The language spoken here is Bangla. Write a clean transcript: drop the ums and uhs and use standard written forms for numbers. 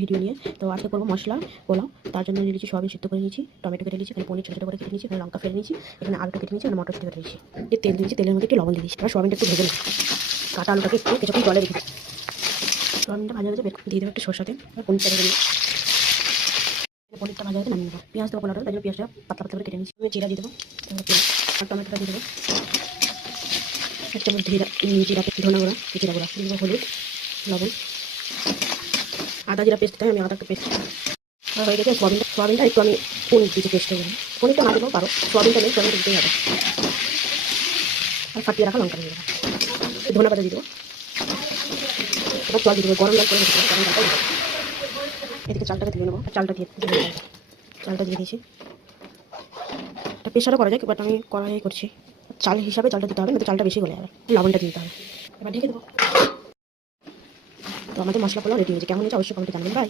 ভিডিও নিয়ে। তো আজকে করবো মশলা পোলাও। তার জন্য নিয়ে নিয়েছি সয়াবিন সিদ্ধ করে নিয়েছি, টমেটো কেটে নিয়েছি, এখানে পনির ছোটো ছোটো করে কেটে নিয়েছি, এখানে লঙ্কা ফেলে নিয়েছি, এখানে আলুটা কেটে নিয়েছি, এখানে মটর কেটে নিয়েছি। এই তেল দিয়েছি, তেলের মধ্যে একটু লবণ দিয়ে দিয়েছি। এবার সয়াবিনটা একটু ভেজে নিই। কাটা আলুটাকে একটু কিছুক্ষণ জলে রেখে দিই। সয়াবিনটা ভাজা হয়েছে, দিয়ে দেবো একটু সরষা তেল, পনিরটা ভেজে নিই। পনিরটা ভাজা হয়েছে নামিয়ে নেবো। পেঁয়াজ দেবো পোলাওটা, তাই জন্য পেঁয়াজটা পাতলা পাতলা করে কেটে নিয়েছি। আমি জিরা দিয়ে দেবো, তারপরে পেঁয়াজ আর টমেটোটা দিয়ে দেবো। এক চামচ জিরা ধনা গুঁড়া, জিরা গুঁড়া দিয়ে দেবো, হলুদ, লবণ, আদা জিরা পেস্ট, তাই আমি আদা পেস্ট হয়ে গেছে। সোয়াবিনটা একটু আমি পনির দিয়েছি পেস্ট করে। পনিরটা না দেবো পারো, সোয়াবিনটা নেই, সোয়াবিনটা দিতেই হবে। আর ফাটিয়ে রাখা লঙ্কা দিয়ে দেবো, ধনে পাতা দিয়ে দেবো। এবার জল দিয়ে দেবো, গরম জল করে দিতে হবে, গরম জলটা দিয়ে দেবো। এদিকে চালটাকে ধুয়ে নেবো, চালটা দিয়ে দিয়েছি। এটা প্রেশারও করা যায়, বাট আমি কড়াই করছি। চাল হিসাবে চালটা দিতে হবে, না তো চালটা বেশি গলে যাবে। লবণটা দিতে হবে, এবার ঢেকে দেবো। তো আমাদের মশলা পোলাও রেডি হয়েছে। কেমন হয়েছে অবশ্যই কমেন্টে জানাবেন। বাই।